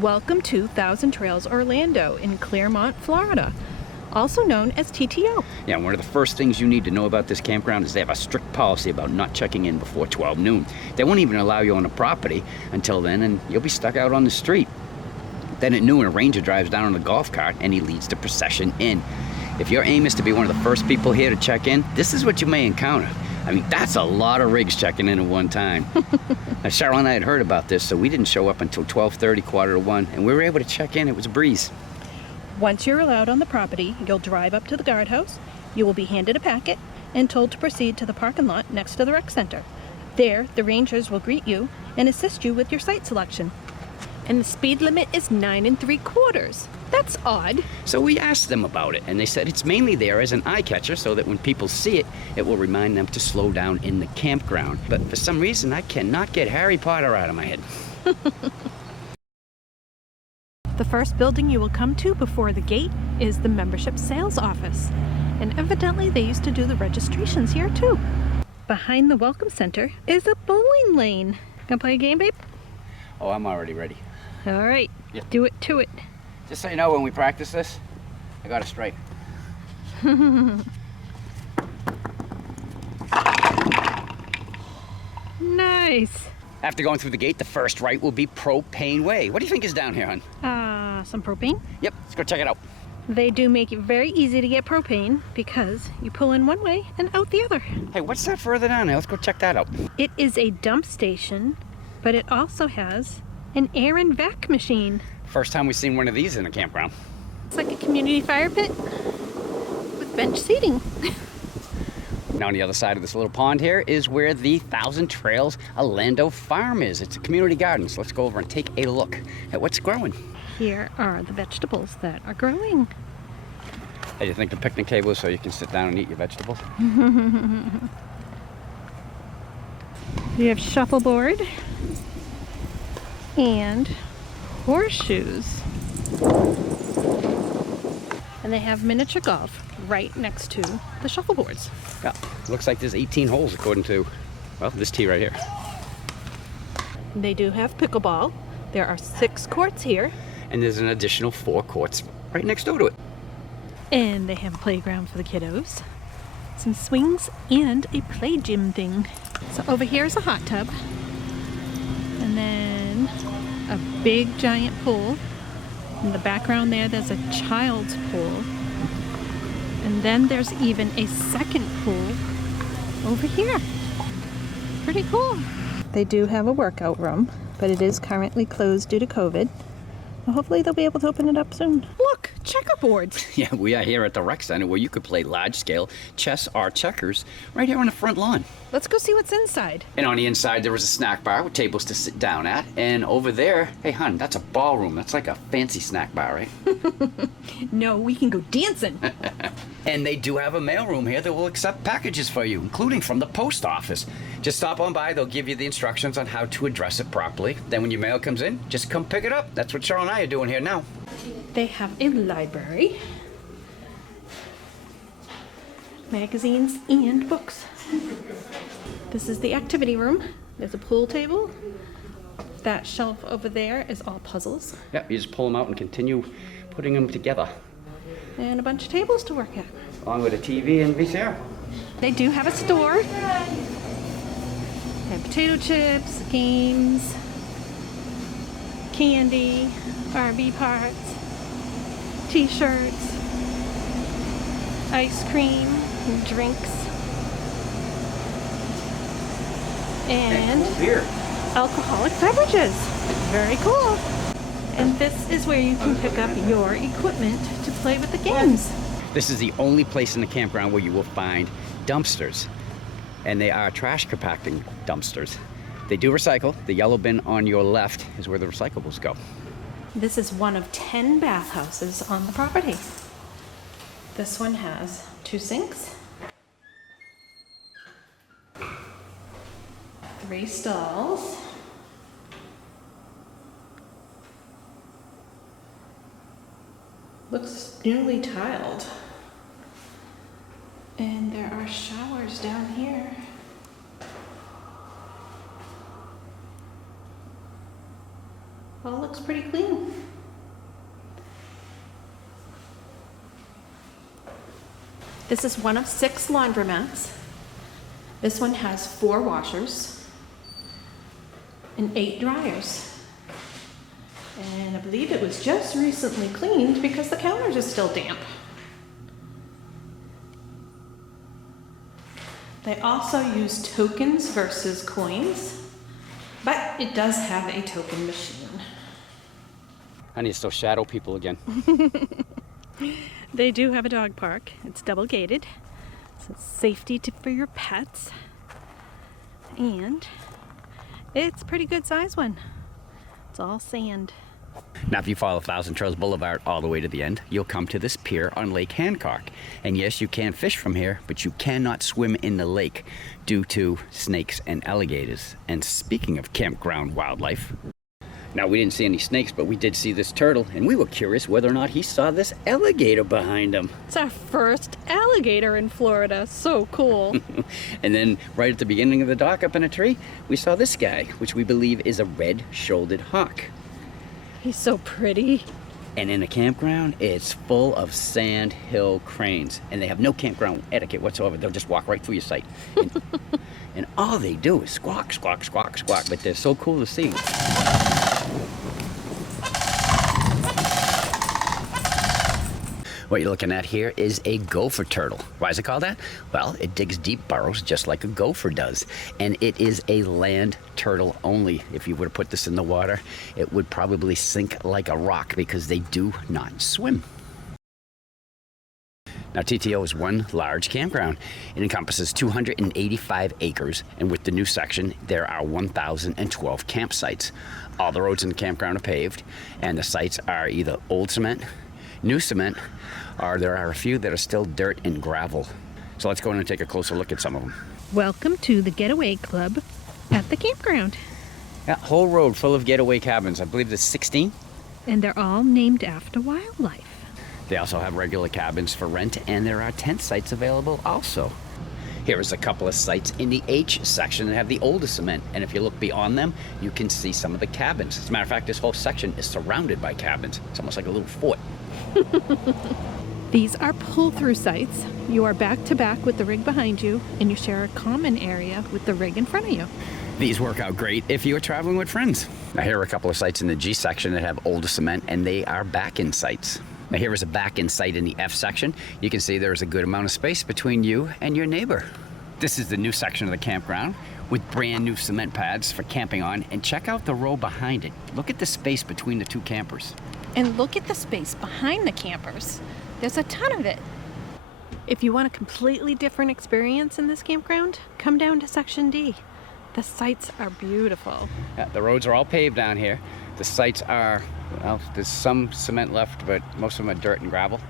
Welcome to Thousand Trails Orlando in Clermont, Florida, also known as TTO. Yeah, one of the first things you need to know about this campground is they have a strict policy about not checking in before 12 noon. They won't even allow you on the property until then, and you'll be stuck out on the street. Then at noon, a ranger drives down on a golf cart and he leads the procession in. If your aim is to be one of the first people here to check in, this is what you may encounter. I mean, that's a lot of rigs checking in at one time. Now, Cheryl and I had heard about this, so we didn't show up until 12:30, 1:45, and we were able to check in. It was a breeze. Once you're allowed on the property, you'll drive up to the guardhouse. You will be handed a packet and told to proceed to the parking lot next to the rec center. There, the rangers will greet you and assist you with your site selection. And the speed limit is 9 3/4. That's odd. So we asked them about it, and they said it's mainly there as an eye catcher so that when people see it, it will remind them to slow down in the campground. But for some reason, I cannot get Harry Potter out of my head. The first building you will come to before the gate is the membership sales office. And evidently they used to do the registrations here too. Behind the welcome center is a bowling lane. Gonna play a game, babe? Oh, I'm already ready. All right, Yeah. Do it to it. Just so you know, when we practice this, I got a strike. Nice. After going through the gate, the first right will be Propane Way. What do you think is down here, hon? Some propane. Yep, let's go check it out. They do make it very easy to get propane because you pull in one way and out the other. Hey, what's that further down there? Let's go check that out. It is a dump station, but it also has an air and vac machine. First time we've seen one of these in a campground. It's like a community fire pit with bench seating. Now on the other side of this little pond here is where the Thousand Trails Orlando Farm is. It's a community garden, so let's go over and take a look at what's growing. Here are the vegetables that are growing. Hey, you think the picnic table is so you can sit down and eat your vegetables? You have shuffleboard and horseshoes. And they have miniature golf right next to the shuffleboards. Yeah, looks like there's 18 holes according to, well, this tee right here. They do have pickleball. There are 6 courts here. And there's an additional 4 courts right next door to it. And they have a playground for the kiddos, some swings, and a play gym thing. So over here is a hot tub. And then a big giant pool. In the background there's a child's pool. And then there's even a second pool over here. Pretty cool. They do have a workout room, but it is currently closed due to COVID. Well, hopefully they'll be able to open it up soon. Look, checkerboards. Yeah, we are here at the rec center where you could play large-scale chess or checkers right here on the front lawn. Let's go see what's inside. And on the inside, there was a snack bar with tables to sit down at. And over there, hey, hon, that's a ballroom. That's like a fancy snack bar, right? No, we can go dancing. And they do have a mailroom here that will accept packages for you, including from the post office. Just stop on by. They'll give you the instructions on how to address it properly. Then when your mail comes in, just come pick it up. That's what Cheryl and I are doing here now. They have a library, magazines, and books. This is the activity room. There's a pool table. That shelf over there is all puzzles. Yep, you just pull them out and continue putting them together. And a bunch of tables to work at. Along with a TV and VCR. They do have a store. They have potato chips, games, candy, RV parts, t-shirts, ice cream, drinks, and beer. alcoholic beverages. Very cool. And this is where you can pick up your equipment to play with the games. This is the only place in the campground where you will find dumpsters. And they are trash compacting dumpsters. They do recycle. The yellow bin on your left is where the recyclables go. This is one of 10 bathhouses on the property. This one has 2 sinks, 3 stalls, looks newly tiled, and there are showers down here. All looks pretty clean. This is one of 6 laundromats. This one has 4 washers and 8 dryers. And I believe it was just recently cleaned because the counters are still damp. They also use tokens versus coins, but it does have a token machine. Honey, it's those shadow people again. They do have a dog park. It's double gated, so it's safety for your pets. And it's a pretty good size one. It's all sand. Now, if you follow Thousand Trails Boulevard all the way to the end, you'll come to this pier on Lake Hancock. And yes, you can fish from here, but you cannot swim in the lake due to snakes and alligators. And speaking of campground wildlife, now we didn't see any snakes, but we did see this turtle, and we were curious whether or not he saw this alligator behind him. It's our first alligator in Florida. So cool. And then right at the beginning of the dock up in a tree, we saw this guy, which we believe is a red-shouldered hawk. He's so pretty. And in a campground, it's full of sand hill cranes, and they have no campground etiquette whatsoever. They'll just walk right through your site. And all they do is squawk, squawk, squawk, squawk, but they're so cool to see. What you're looking at here is a gopher turtle. Why is it called that? Well, it digs deep burrows just like a gopher does. And it is a land turtle only. If you were to put this in the water, it would probably sink like a rock because they do not swim. Now, TTO is one large campground. It encompasses 285 acres, and with the new section, there are 1,012 campsites. All the roads in the campground are paved, and the sites are either old cement, new cement, or there are a few that are still dirt and gravel. So let's go in and take a closer look at some of them. Welcome to the Getaway Club at the campground. Yeah, whole road full of getaway cabins. I believe there's 16. And they're all named after wildlife. They also have regular cabins for rent, and there are tent sites available also. Here is a couple of sites in the H section that have the older cement, and if you look beyond them, you can see some of the cabins. As a matter of fact, this whole section is surrounded by cabins. It's almost like a little fort. These are pull-through sites. You are back-to-back with the rig behind you, and you share a common area with the rig in front of you. These work out great if you are traveling with friends. Now, here are a couple of sites in the G section that have older cement, and they are back-in sites. Now, here is a back-in site in the F section. You can see there is a good amount of space between you and your neighbor. This is the new section of the campground with brand new cement pads for camping on, and check out the row behind it. Look at the space between the two campers. And look at the space behind the campers. There's a ton of it. If you want a completely different experience in this campground, come down to Section D. The sites are beautiful. Yeah, the roads are all paved down here. The sites are, well, there's some cement left, but most of them are dirt and gravel.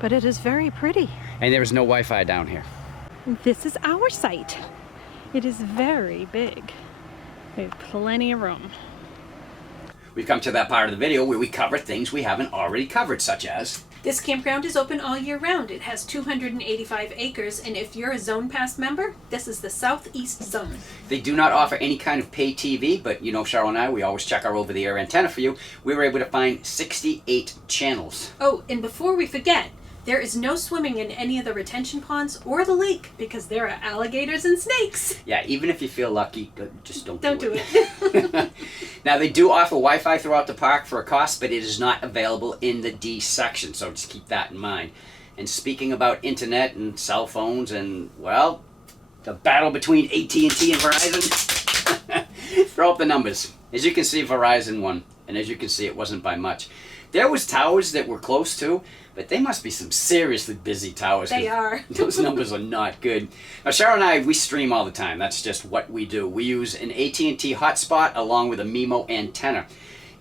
But it is very pretty. And there is no Wi-Fi down here. This is our site. It is very big. We have plenty of room. We've come to that part of the video where we cover things we haven't already covered, such as... This campground is open all year round. It has 285 acres, and if you're a Zone Pass member, this is the Southeast Zone. They do not offer any kind of pay TV, but you know, Cheryl and I, we always check our over-the-air antenna for you. We were able to find 68 channels. Oh, and before we forget, there is no swimming in any of the retention ponds or the lake because there are alligators and snakes. Yeah, even if you feel lucky, just don't do it. Now, they do offer Wi-Fi throughout the park for a cost, but it is not available in the D section, so just keep that in mind. And speaking about internet and cell phones and, well, the battle between AT&T and Verizon, throw up the numbers. As you can see, Verizon won, and as you can see, it wasn't by much. There was towers that were close to, but they must be some seriously busy towers. They are. Those numbers are not good. Now, Cheryl and I, we stream all the time. That's just what we do. We use an AT&T hotspot along with a MIMO antenna.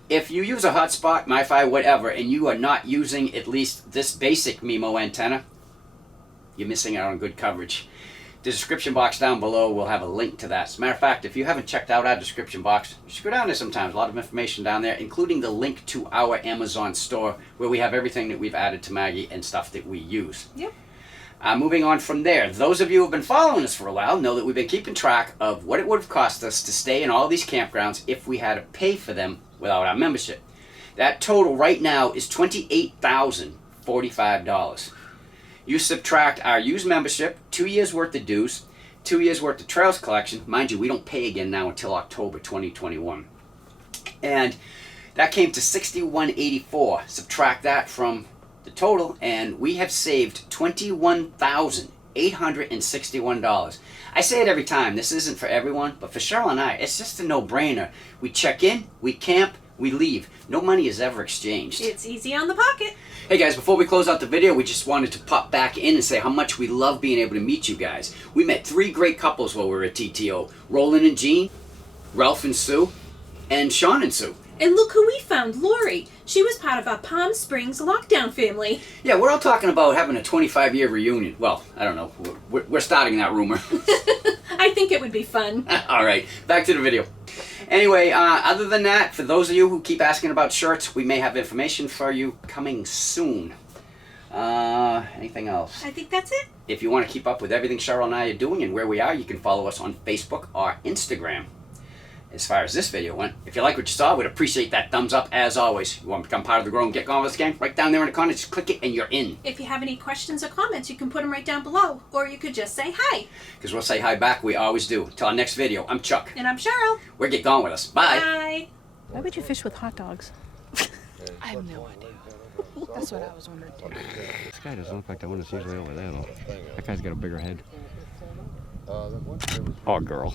If you use a hotspot, MiFi, whatever, and you are not using at least this basic MIMO antenna, you're missing out on good coverage. The description box down below will have a link to that. As a matter of fact, if you haven't checked out our description box, you should go down there sometimes. A lot of information down there, including the link to our Amazon store, where we have everything that we've added to Maggie and stuff that we use. Yep. Moving on from there, those of you who have been following us for a while know that we've been keeping track of what it would have cost us to stay in all these campgrounds if we had to pay for them without our membership. That total right now is $28,045. You subtract our used membership, 2 years worth of dues, 2 years worth of trails collection. Mind you, we don't pay again now until October 2021. And that came to $61.84. Subtract that from the total, and we have saved $21,861. I say it every time, this isn't for everyone, but for Cheryl and I, it's just a no-brainer. We check in, we camp, we leave. No money is ever exchanged. It's easy on the pocket. Hey guys, before we close out the video, we just wanted to pop back in and say how much we love being able to meet you guys. We met 3 great couples while we were at TTO. Roland and Jean, Ralph and Sue, and Sean and Sue. And look who we found, Lori. She was part of our Palm Springs lockdown family. Yeah, we're all talking about having a 25-year reunion. Well, I don't know. We're starting that rumor. I think it would be fun. All right, back to the video. Anyway, other than that, for those of you who keep asking about shirts, we may have information for you coming soon. Anything else? I think that's it. If you want to keep up with everything Cheryl and I are doing and where we are, you can follow us on Facebook or Instagram. As far as this video went, if you like what you saw, we'd appreciate that thumbs up as always. You want to become part of the Grow and Get Gone with Us gang? Right down there in the corner, just click it and you're in. If you have any questions or comments, you can put them right down below. Or you could just say hi. Because we'll say hi back, we always do. Until our next video, I'm Chuck. And I'm Cheryl. We're Get Gone with Us. Bye. Bye. Why would you fish with hot dogs? I have no idea. That's what I was wondering too. This guy doesn't look like the one that's usually over there, though. That guy's got a bigger head. Oh, girl.